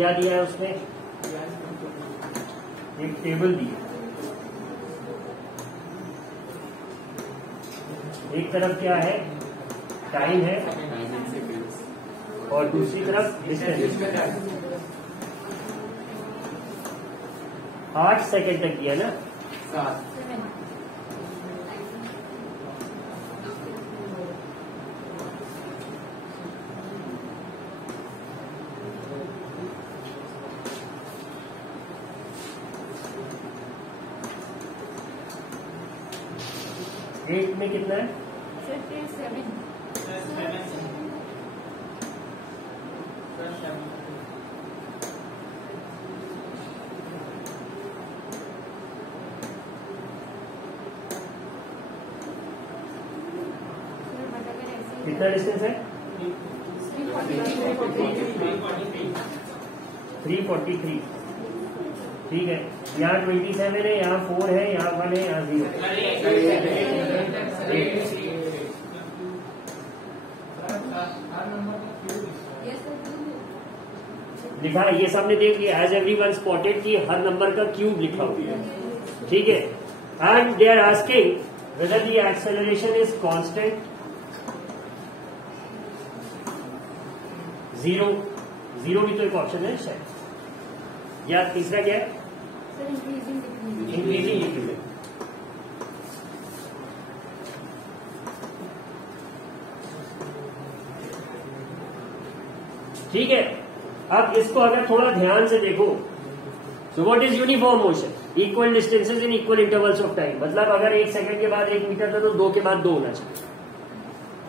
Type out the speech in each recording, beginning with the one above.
क्या दिया है उसने, एक टेबल दी है। एक तरफ क्या है, टाइम है, और दूसरी तरफ डिस्टेंस। 8 सेकेंड तक दिया ना, 8 में कितना है, 7। कितना डिस्टेंस है, 343। ठीक है, यहाँ 27 है, यहाँ 4 है, यहाँ 1 है, यहाँ 0। लिखा, ये सबने देख लिया, एज एवरीवन स्पॉटेड कि हर नंबर का क्यूब लिखा हुआ है। ठीक है, and they are asking whether the acceleration is constant, 0 भी तो एक ऑप्शन है शायद, या तीसरा क्या है, इंक्रीजिंग डिक्रीजिंग। ठीक है, अब इसको अगर थोड़ा ध्यान से देखो, so what is uniform motion, equal distances in equal intervals of time. मतलब अगर 1 सेकंड के बाद 1 मीटर था तो 2 के बाद 2 होना चाहिए।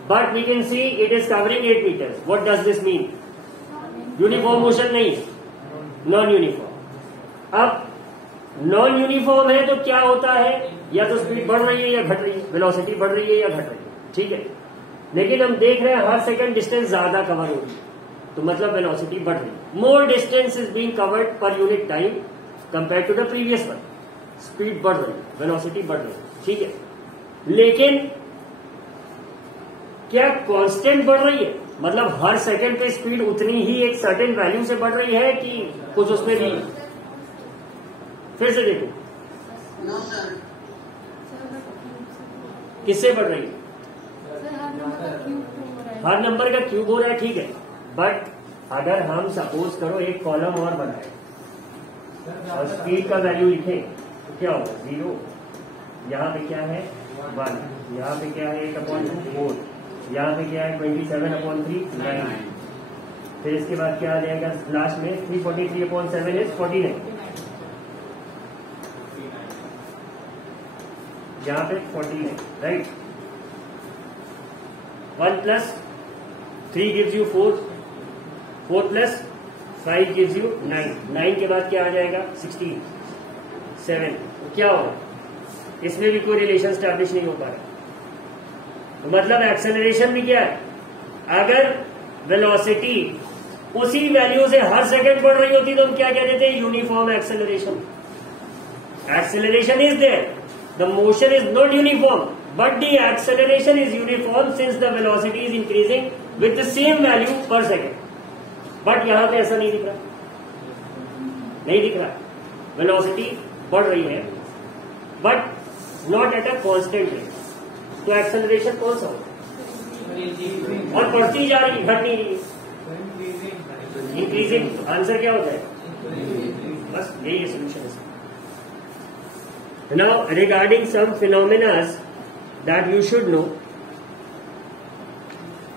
But we can see it is covering 8 metres. What does this mean, uniform motion नहीं है, नॉन यूनिफॉर्म। अब नॉन यूनिफॉर्म है तो क्या होता है, या तो स्पीड बढ़ रही है या घट रही है, वेलोसिटी बढ़ रही है या घट रही है। ठीक है, लेकिन हम देख रहे हैं हर सेकंड डिस्टेंस ज्यादा कवर हो रही है, तो मतलब वेलोसिटी बढ़ रही है। More distance is being covered per unit time compare to the previous one. Speed बढ़ रही है, वेलोसिटी बढ़ रही है। ठीक है, लेकिन क्या कांस्टेंट बढ़ रही है, मतलब हर सेकंड पे स्पीड उतनी ही एक सर्टेन वैल्यू से बढ़ रही है कि कुछ उसमें भी, फिर से देखो किससे बढ़ रही है, हर नंबर का क्यूब हो रहा है। ठीक है, बट अगर हम सपोज करो एक कॉलम और बनाए और स्पीड का वैल्यू लिखें तो क्या होगा, 0, यहाँ पे क्या है 1, यहाँ पे क्या है 8/4, यहाँ पे क्या है 27/3, 9। फिर इसके बाद क्या आ जाएगा लास्ट में, 343/7 इज 49, यहाँ पे 49, right. 1 + 3 gives you 4, 4 + 5 gives you 9, 9 के बाद क्या आ जाएगा 16, 7। क्या होगा, इसमें भी कोई रिलेशन स्टैब्लिश नहीं हो पा रहा। तो मतलब एक्सेलरेशन भी क्या है, अगर वेलोसिटी उसी वैल्यू से हर सेकंड बढ़ रही होती तो हम क्या कहते थे, uniform acceleration. Acceleration is there, the motion is not uniform, but the acceleration is uniform since the velocity is increasing with the same value per second. But यहां पे ऐसा नहीं दिख रहा, नहीं दिख रहा, वेलोसिटी बढ़ रही है but not at a constant rate. तो एक्सेलरेशन कौन सा होगा, और बढ़ती जा रही, घट नहीं रही, इंक्रीजिंग। आंसर क्या होता है, बस यही है solution. Now regarding some phenomenas that you should know,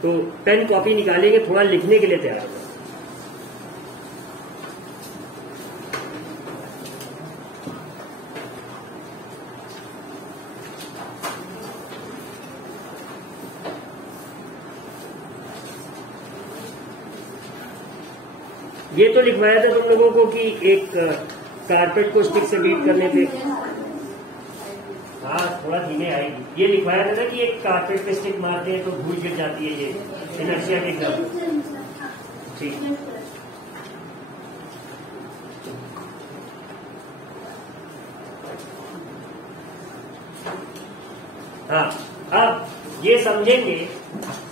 तो पेन कॉपी निकालेंगे, थोड़ा लिखने के लिए तैयार हो। ये तो लिखवाया था तुम लोगों को कि एक कारपेट को स्टिक से बीट करने पे, हाँ थोड़ा धीमे आएगी। ये लिखवाया था कि एक कारपेट पे स्टिक मारते हैं तो धूल गिर जाती है, ये इनर्शिया के एग्जाम्पल। ठीक, हाँ अब ये समझेंगे,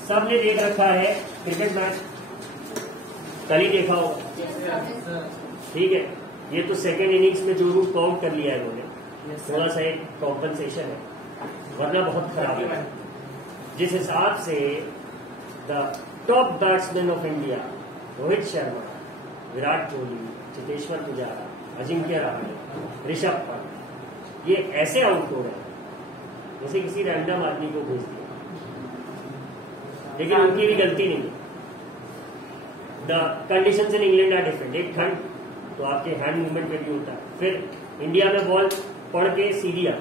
सबने देख रखा है क्रिकेट मैच, कल ही देखा हो, ठीक है, ये तो सेकेंड इनिंग्स में जो रूट काउंट कर लिया है इन्होंने, थोड़ा सा एक कॉम्पनसेशन है, वरना बहुत खराब है। जिस हिसाब से the top batsman of India Rohit Sharma, Virat Kohli, Cheteshwar Pujara, Ajinkya Rahane, Rishabh Pant, ये ऐसे आउट हो रहे हैं जैसे किसी रैंडम आदमी को भेज दिया, लेकिन उनकी भी गलती नहीं है। The conditions in England are different. एक ठंड तो आपके हैंड मूवमेंट में भी होता है, फिर इंडिया में बॉल पड़ के सीधी आ,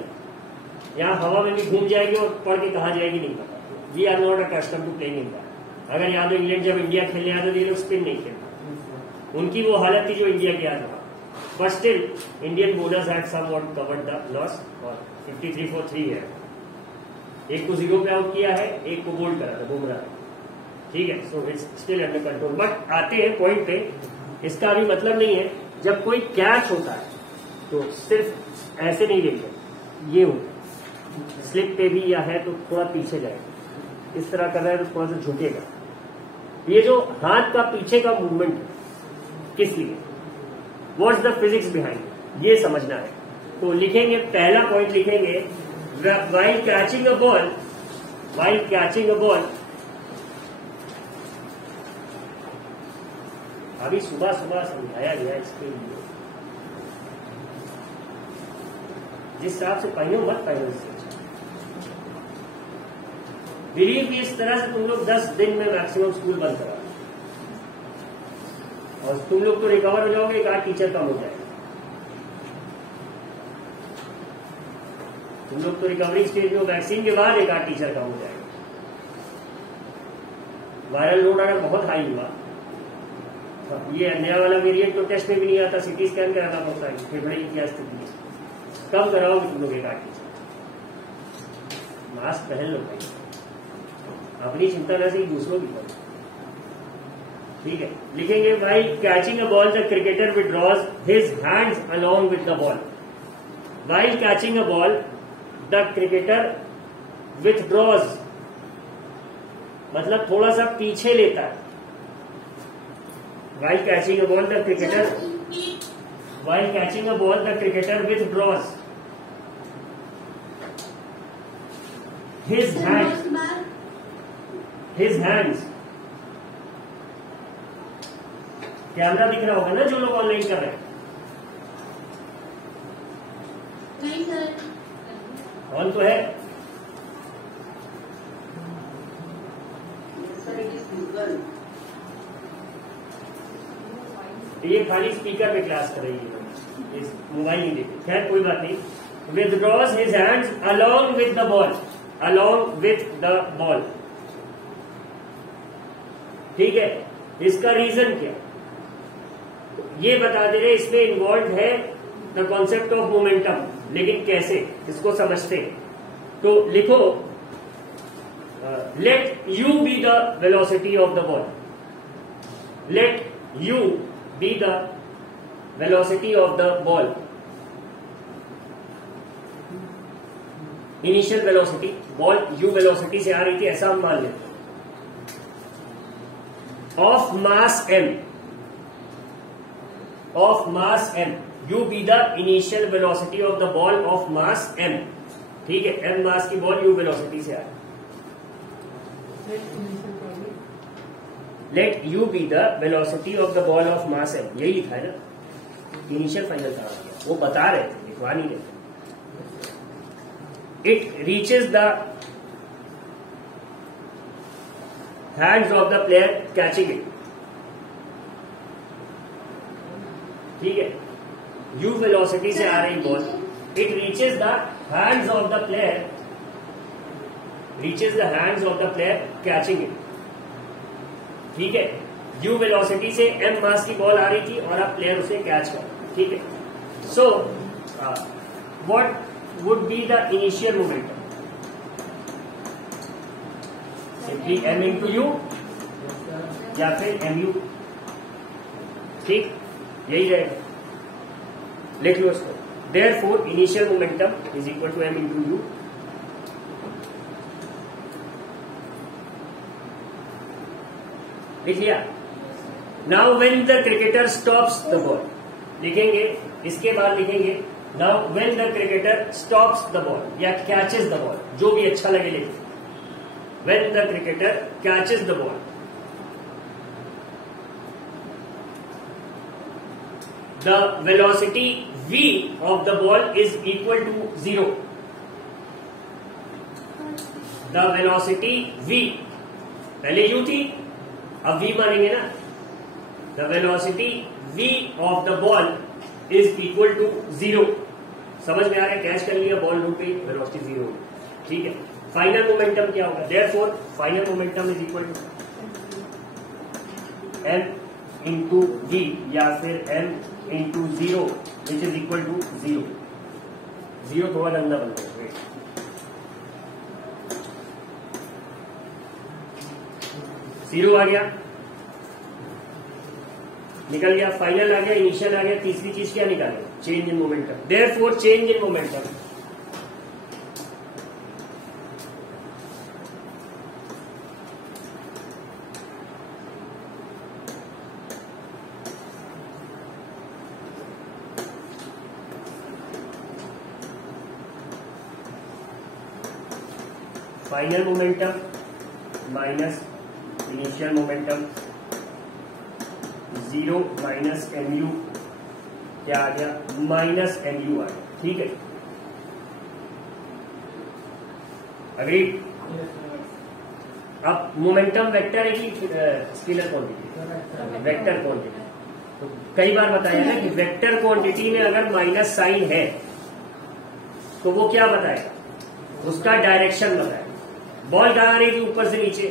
यहाँ हवा में भी घूम जाएगी और पड़ के कहाँ जाएगी नहीं पता। We are not accustomed to playing in that. अगर याद हो इंग्लैंड जब इंडिया खेलने आते थे ये लोग स्पिन नहीं खेलते, उनकी वो हालत थी जो इंडिया की आज हुआ। But still Indian bowlers had somewhat covered the loss और 53 for 3 है। एक को 0 पे आउट किया है, एक को बोल्ड करा था बुमराह, ठीक है। So it's still under control. But आते हैं पॉइंट पे, इसका अभी मतलब नहीं है जब कोई कैच होता है तो सिर्फ ऐसे नहीं लेंगे, ये हो स्लिप पे भी या है तो थोड़ा पीछे जाएगा, इस तरह कर रहा है तो थोड़ा सा झुकेगा। ये जो हाथ का पीछे का मूवमेंट है किस लिए, व्हाट्स द फिजिक्स बिहाइंड, ये समझना है। तो लिखेंगे, पहला पॉइंट लिखेंगे, while catching a ball, while catching a ball. अभी सुबह सुबह समझाया गया इसके लिए, जिस हिसाब से पहनो मत पहनो इससे। बिलीव भी इस तरह से तुम लोग 10 दिन में मैक्सिमम स्कूल बंद करा, और तुम लोग तो रिकवर हो जाओगे, एक आध टीचर कम हो जाएगा। तुम लोग तो रिकवरी स्टेज में, वैक्सीन के बाद एक आध टीचर कम हो जाएगा। वायरल लोड अगर बहुत हाई हुआ, ये नया वाला वेरिएंट तो टेस्ट में भी नहीं आता, सीटी स्कैन कराना पड़ता है, फेफड़े की क्या स्थिति है, कब कराओगे तुम लोग एक आध टीचर। मास्क पहन लो भाई, अपनी चिंता न से दूसरों की करो, ठीक है। लिखेंगे, while catching a ball the cricketer withdraws his hands along with the ball. While catching a ball the cricketer withdraws, मतलब थोड़ा सा पीछे लेता है। While catching a ball the cricketer, while catching a ball the cricketer withdraws his hands. Camera दिख रहा होगा ना जो लोग ऑनलाइन कर रहे हैं? नहीं सर, ऑन तो है। ये खाली स्पीकर में क्लास कर रही है, मोबाइल नहीं देखी, खैर कोई बात नहीं। Withdraws his hands along with the ball, along with the ball, ठीक है। इसका रीजन क्या, ये बता दे रहे, इसमें इन्वॉल्व है द कॉन्सेप्ट ऑफ मोमेंटम, लेकिन कैसे इसको समझते। तो लिखो, let you be the velocity of the ball, let you be the velocity of the ball. Initial velocity, ball you velocity से आ रही थी ऐसा हम मान लेते, of mass m, of mass m, u be the initial velocity of the ball of mass m, ठीक है। m मास की बॉल u वेलोसिटी से आ रही, late u be the velocity of the ball of mass m, यही लिखा है ना, initial final था, वो बता रहे थे, लिखवा नहीं रहे। It reaches the hands of the player catching it, ठीक है। u वेलोसिटी से आ रही ball, it reaches the hands of the player, reaches the hands of the player catching it, ठीक है। u वेलोसिटी से m मास की बॉल आ रही थी और अब प्लेयर उसे कैच कर, ठीक है। So what would be the initial momentum, simply m into u या फिर mu, ठीक, यही रहेगा, लिख लो इसको। Therefore initial momentum is equal to m into u. लिख लिया, now when the cricketer stops the ball, लिखेंगे इसके बाद लिखेंगे now when the cricketer stops the ball या कैचेस द बॉल, जो भी अच्छा लगे लिखें। When the cricketer catches the ball, the velocity v of the ball is equal to 0. The velocity v, पहले u थी, अब v मानेंगे ना। The velocity v of the ball is equal to 0. समझ में आ रहा है? कैच कर लिया, बॉल लूप पे, वेलोसिटी 0 होगी। ठीक है, फाइनल मोमेंटम क्या होगा? Therefore final momentum is equal to m into v या फिर m into 0 which is equal to 0। 0 थोड़ा गंदा बनता है, 0 आ गया, निकल गया, फाइनल आ गया, इनिशियल आ गया। तीसरी चीज क्या निकाले? Change in momentum. Therefore change in momentum final momentum minus initial momentum 0 minus mu क्या आ गया? माइनस mu आ गया। ठीक है, अग्री? अब मोमेंटम वेक्टर है कि स्केलर क्वांटिटी? Vector quantity. तो कई बार बताया ना कि वेक्टर क्वांटिटी में अगर माइनस साइन है तो वो क्या बताएगा? उसका डायरेक्शन बताएगा। बॉल कहां आ रही थी? ऊपर से नीचे।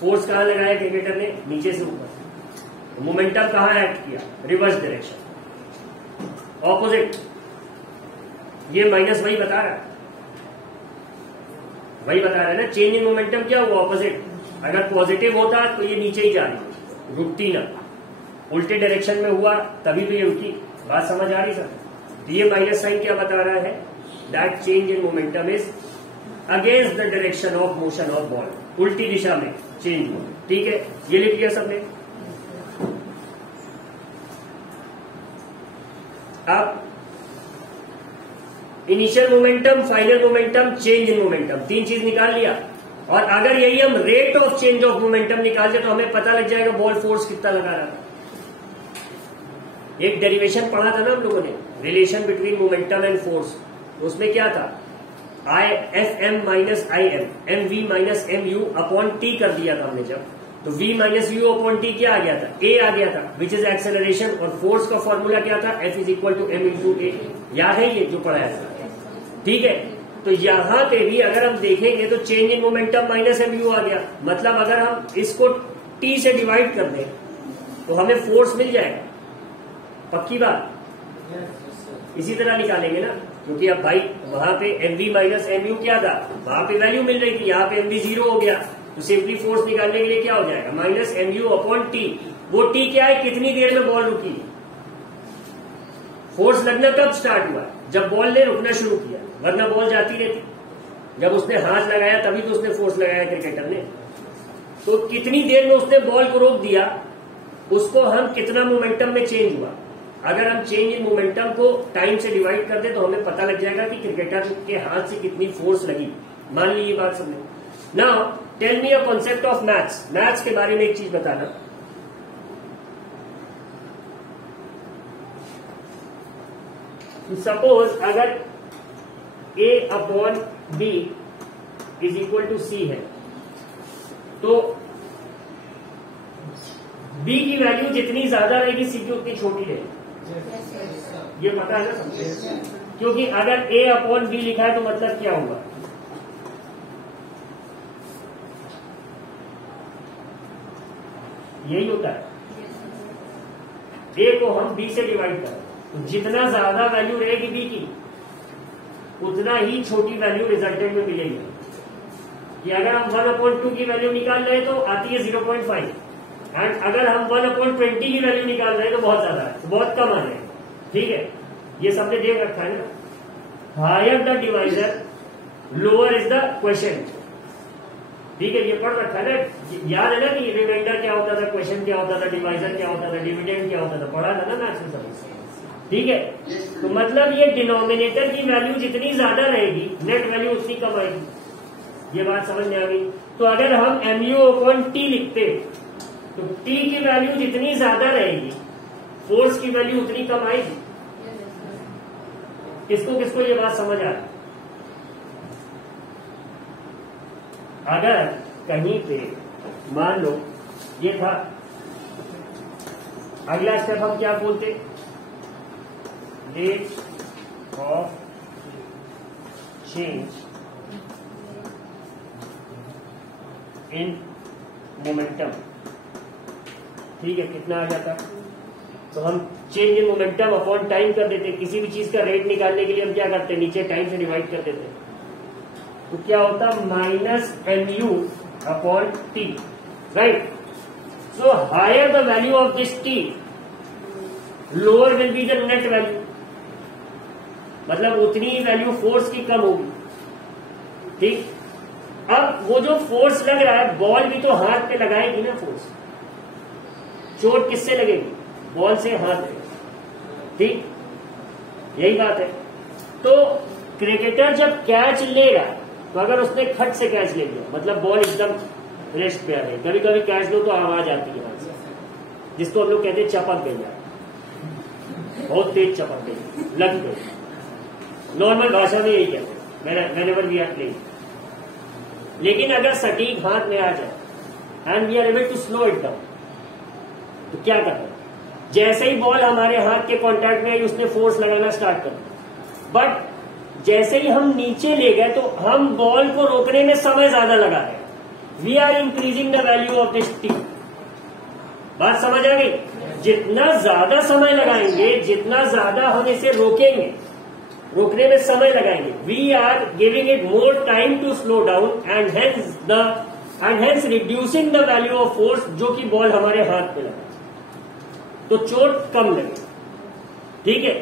फोर्स कहां लगाया क्रिकेटर ने? नीचे से ऊपर। मोमेंटम कहां एक्ट किया? Reverse direction, opposite. ये माइनस वही बता रहा है, वही बता रहा है ना। चेंज इन मोमेंटम क्या हुआ? ऑपोजिट। अगर पॉजिटिव होता तो ये नीचे ही जा रही, रुकती ना। उल्टे डायरेक्शन में हुआ तभी तो ये रुकी। बात समझ आ रही सर? तो ये माइनस साइन क्या बता रहा है? That change in momentum is against the direction of motion of ball, उल्टी दिशा में चेंज हुआ। ठीक है, ये लिख लिया सबने। अब initial momentum, final momentum, change in momentum, तीन चीज निकाल लिया। और अगर यही हम rate of change of momentum निकाल दे तो हमें पता लग जाएगा बॉल फोर्स कितना लगा रहा था। एक डेरिवेशन पढ़ा था ना हम लोगों ने, relation between momentum and force. उसमें क्या था? F m minus i m, m v minus m u upon t कर दिया था हमने जब, तो v minus u upon t क्या आ गया था? a आ गया था, विच इज एक्सेलरेशन। और फोर्स का फॉर्मूला क्या था? F is equal to m into a. याद है ये जो पढ़ाया था? ठीक है, तो यहां पे भी अगर हम देखेंगे तो change in momentum minus m u आ गया। मतलब अगर हम इसको t से डिवाइड कर दें तो हमें फोर्स मिल जाएगा। पक्की बात? इसी तरह निकालेंगे ना, क्योंकि अब भाई वहां पे m v minus m u क्या था? वहां पे वैल्यू मिल रही थी, यहाँ पे एम वी 0 हो गया। तो सिंपली फोर्स निकालने के लिए क्या हो जाएगा? Minus m u upon t. वो टी क्या है? कितनी देर में बॉल रुकी। फोर्स लगना कब स्टार्ट हुआ? जब बॉल ने रुकना शुरू किया, वरना बॉल जाती रहती। जब उसने हाथ लगाया तभी तो उसने फोर्स लगाया क्रिकेटर ने। तो कितनी देर में उसने बॉल को रोक दिया, उसको हम कितना मोमेंटम में चेंज हुआ। अगर हम चेंज इन मोमेंटम को टाइम से डिवाइड कर दे तो हमें पता लग जाएगा कि क्रिकेटर के हाथ से कितनी फोर्स लगी। मान ली ये बात समझे। Now tell me a concept of maths. Maths के बारे में एक चीज बताना। सपोज अगर a upon b is equal to c है, तो b की वैल्यू जितनी ज्यादा रहेगी c की उतनी छोटी रहेगी। ये पता है ना समझे? क्योंकि अगर a अपॉन b लिखा है तो मतलब क्या होगा? यही होता है। a को हम b से डिवाइड करें तो जितना ज्यादा वैल्यू रहेगी b की, उतना ही छोटी वैल्यू रिजल्टेंट में मिलेगी। कि अगर हम 1/2 की वैल्यू निकाल रहे हैं तो आती है 0.5, एंड अगर हम 1/20 की वैल्यू निकाल रहे हैं तो बहुत ज्यादा है, तो बहुत कम आ रहे हैं। ठीक है, ये सबने देख रखा है ना। Higher the divisor lower is the quotient. ठीक है, ये पढ़ रखा है ना, याद है ना कि रिमाइंडर क्या होता था, क्वेश्चन क्या होता था, डिवाइजर क्या होता था, डिविडेंड क्या होता था, पढ़ा था ना मैथ्स में सब। ठीक है, तो मतलब ये डिनोमिनेटर की वैल्यू जितनी ज्यादा रहेगी नेट वैल्यू उतनी कम आएगी। ये बात समझ में आ गई। तो अगर हम mu/T लिखते तो T की वैल्यू जितनी ज्यादा रहेगी फोर्स की वैल्यू उतनी कम आएगी। किसको किसको ये बात समझ आ रही? अगर कहीं पे मान लो ये था, अगला स्टेप हम क्या बोलते, rate of change in momentum. ठीक है, कितना आ जाता, तो हम change in momentum upon time कर देते। किसी भी चीज का रेट निकालने के लिए हम क्या करते हैं, नीचे टाइम से डिवाइड कर देते। तो क्या होता, -mu/T, right. So higher the value of this T, lower will be the net value, मतलब उतनी वैल्यू फोर्स की कम होगी। ठीक, अब वो जो फोर्स लग रहा है, बॉल भी तो हाथ पे लगाएगी ना फोर्स, चोट किससे लगेगी, बॉल से, हाथ पे। ठीक, यही बात है। तो क्रिकेटर जब कैच लेगा तो अगर उसने खट से कैच ले लिया, मतलब बॉल एकदम रेस्ट पे आ गई, कभी कभी कैच लो तो आवाज आती है हाथ से, जिसको हम लोग कहते हैं चपक गई, बहुत तेज चपक गई, लग गई। नॉर्मल भाषा में यही कहते हैं whenever we are playing। लेकिन अगर सटीक हाथ में आ जाए and we are able to slow it down, तो क्या करना है, जैसे ही बॉल हमारे हाथ के कांटेक्ट में आई उसने फोर्स लगाना स्टार्ट कर दिया, बट जैसे ही हम नीचे ले गए तो हम बॉल को रोकने में समय ज्यादा लगा रहे हैं। We are increasing the value of this T। बात समझ आ गई? जितना ज्यादा समय लगाएंगे, जितना ज्यादा हम इसे रोकेंगे, रोकने में समय लगाएंगे, we are giving it more time to slow down and hence reducing the value of force जो कि बॉल हमारे हाथ पे लगा, तो चोट कम लगे। ठीक है,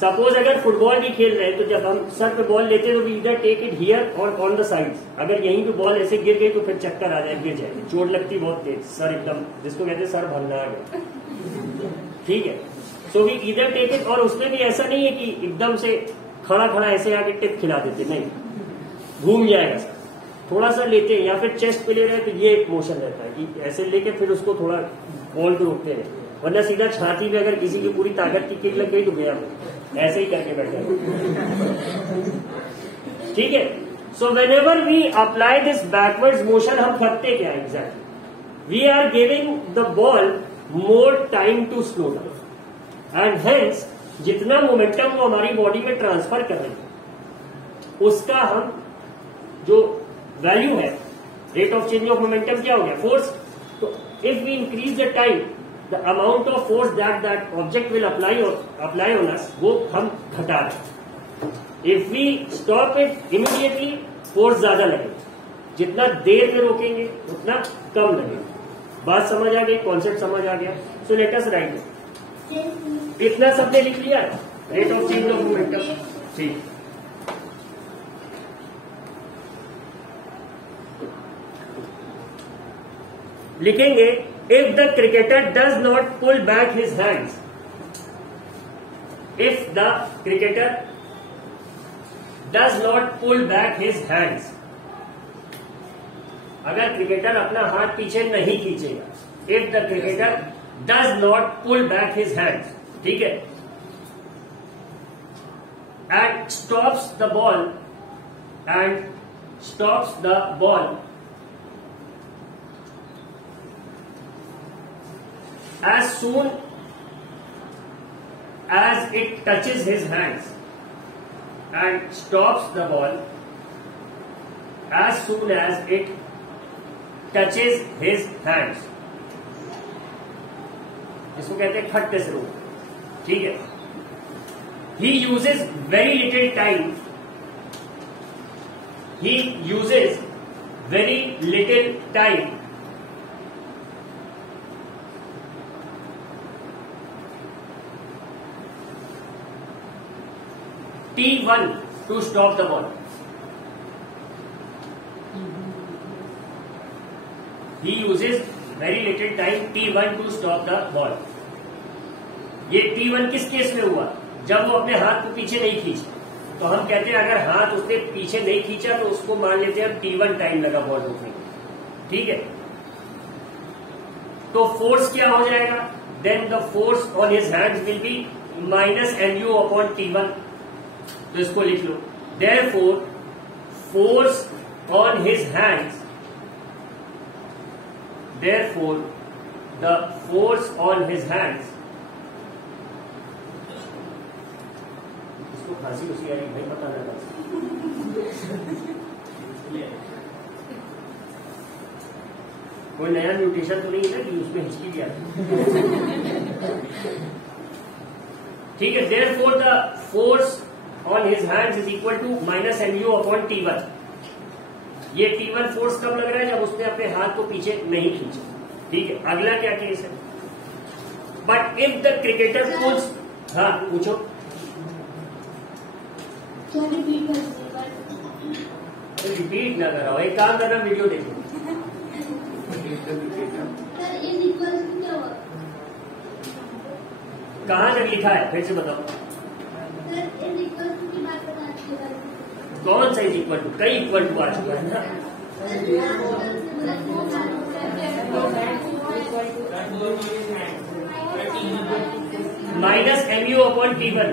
सपोज अगर फुटबॉल भी खेल रहे हैं तो जब हम सर पे बॉल लेते हैं तो वी इधर टेक इट हियर और ऑन द साइड्स। अगर यहीं पे बॉल ऐसे गिर गई तो फिर चक्कर आ जाए, गिर जाएगी, चोट लगती बहुत तेज, सर एकदम, जिसको कहते हैं सर भरना आ गया। ठीक है, सो वी इधर टेक इट, और उसमें भी ऐसा नहीं है कि एकदम से खड़ा खड़ा ऐसे आके टिप खिला देते, नहीं, घूम जाएगा सर, थोड़ा सा लेते हैं, या फिर चेस्ट पे ले रहे हैं तो ये एक मोशन रहता है कि ऐसे लेके फिर उसको थोड़ा बॉल को रोकते हैं, वरना सीधा छाती पे अगर किसी की पूरी ताकत की किक लग गई तो गया, ऐसे ही करके बैठ जाए। ठीक है, so whenever we apply this backwards motion, हम करते क्या exactly, we are giving the ball more time to slow down and hence जितना मोमेंटम वो हमारी बॉडी में ट्रांसफर कर रहे हैं उसका हम जो वैल्यू है, rate of change of momentum क्या हो गया, फोर्स। तो if we increase the time, the amount of force that object will apply on us, वो हम घटा रहे। If we stop it immediately, force ज्यादा लगेगा, जितना देर में रोकेंगे उतना कम लगेगा। बात समझ आ गई, कॉन्सेप्ट समझ आ गया। सो लेट अस राइट, इतना सबने लिख लिया, rate of change of momentum. ठीक, लिखेंगे if the cricketer does not pull back his hands, if the cricketer does not pull back his hands, अगर क्रिकेटर अपना हाथ पीछे नहीं खींचेगा, if the cricketer does not pull back his hands, ठीक है, and stops the ball as soon as it touches his hands, and stops the ball as soon as it touches his hands, इसको कहते हैं खट्टे से रोक। ठीक है, he uses very little time, he uses very little time T1 to stop the ball. He uses very little time T1 to stop the ball. ये T1 किस केस में हुआ? जब वो अपने हाथ को पीछे नहीं खींचा। तो हम कहते हैं अगर हाथ उसने पीछे नहीं खींचा तो उसको मान लेते हैं T1 टाइम लगा बॉल रोकने को। ठीक है, तो फोर्स क्या हो जाएगा? Then the force on his hands will be minus mu upon T1। तो इसको लिख लो, therefore force on his hands, therefore the force on his hands, इसको खांसी उसी आ रही भाई, पता ना था। कोई नया म्यूटेशन तो नहीं है ना कि उसमें हिचकी भी आती। ठीक है, therefore the force on his hands is equal to minus mu upon T1। ये T1 फोर्स कब लग रहा है? जब उसने अपने हाथ को पीछे नहीं खींचा। ठीक है, अगला क्या केस है? But if the cricketer pulls, हाँ पूछो। रिपीट ना कराओ, एक काम करना, वीडियो देखो। कहाँ तक लिखा है फिर से बताओ। कौन सा इज इक्वल टू? कई इक्वल टू आ चुका है ना। Minus mu upon T1।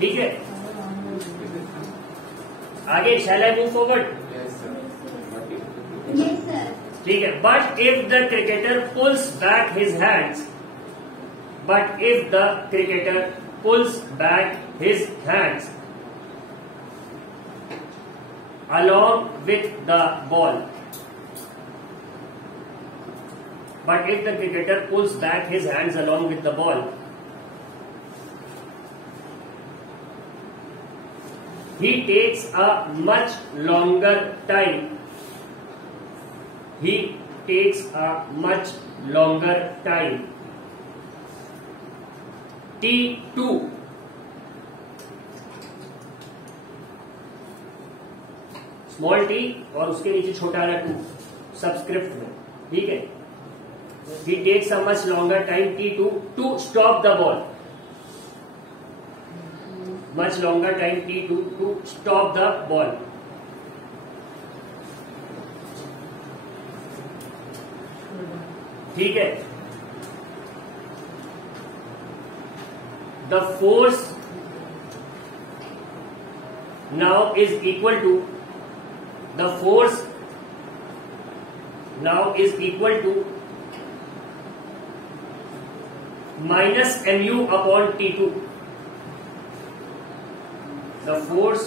ठीक है, आगे शैल आई मूव फॉरवर्ड? ठीक है, but if the cricketer pulls back his hands, but if the cricketer pulls back his hands along with the ball, but if the cricketer pulls back his hands along with the ball, he takes a much longer time. He takes a much longer time. T2, small T और उसके नीचे छोटा वाला 2 subscript में। ठीक है, he takes a much longer time T2 to stop the ball. Much longer time T2 to stop the ball. ठीक है, the force now is equal to, the force now is equal to minus mu upon T2. The force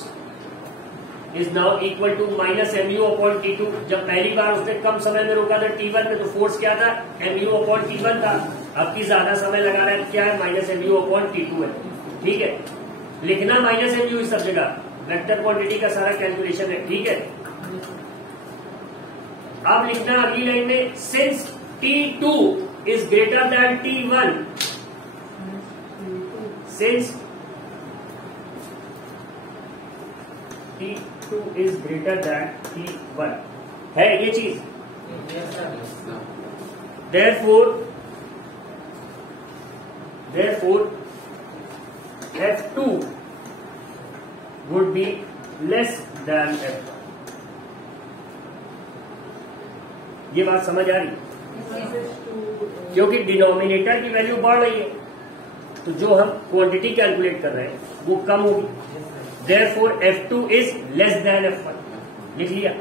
is now equal to minus mu upon T2। जब पहली बार उसने कम समय में रोका था T1 में, तो फोर्स क्या था? mu upon T1 था। अब की ज्यादा समय लगा रहा है, क्या है? माइनस mu upon T2 है। ठीक है, लिखना माइनस mu इस सब जगह, वेक्टर क्वांटिटी का सारा कैलकुलेशन है। ठीक है, अब लिखना अगली लाइन में, since T2 is greater than T1, since T2 is greater than T1 है ये चीज। therefore F2 would be less than F1। ये बात समझ आ रही? क्योंकि डिनोमिनेटर की वैल्यू बढ़ रही है, तो जो हम क्वांटिटी कैलकुलेट कर रहे हैं वो कम होगी। Therefore F2 is less than F1। लिख लिया?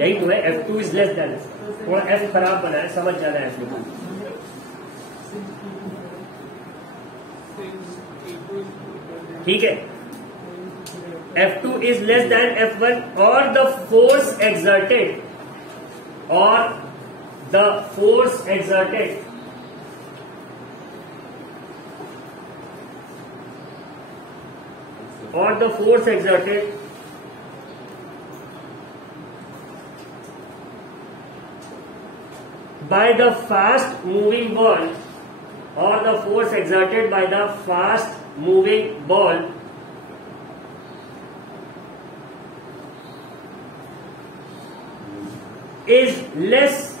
यही तो है, F2 is less than F1। थोड़ा F खराब बना है, समझ जाना है F2। ठीक है, F2 is less than F1 or the force exerted, or the force exerted by the fast moving ball or the force exerted by the fast moving ball is less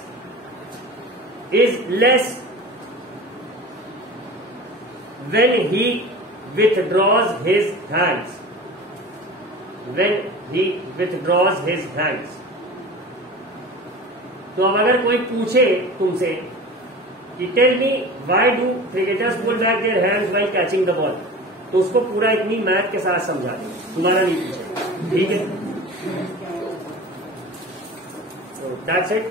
when he withdraws his hands. तो अब अगर कोई पूछे तुमसे कि tell me why do cricketers pull back their hands while catching the ball, तो उसको पूरा इतनी मैथ के साथ समझा दें, तुम्हारा नहीं पूछे, ठीक है? दैट्स इट,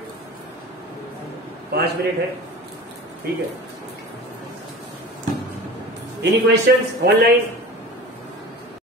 5 मिनट है, ठीक है? Any questions online?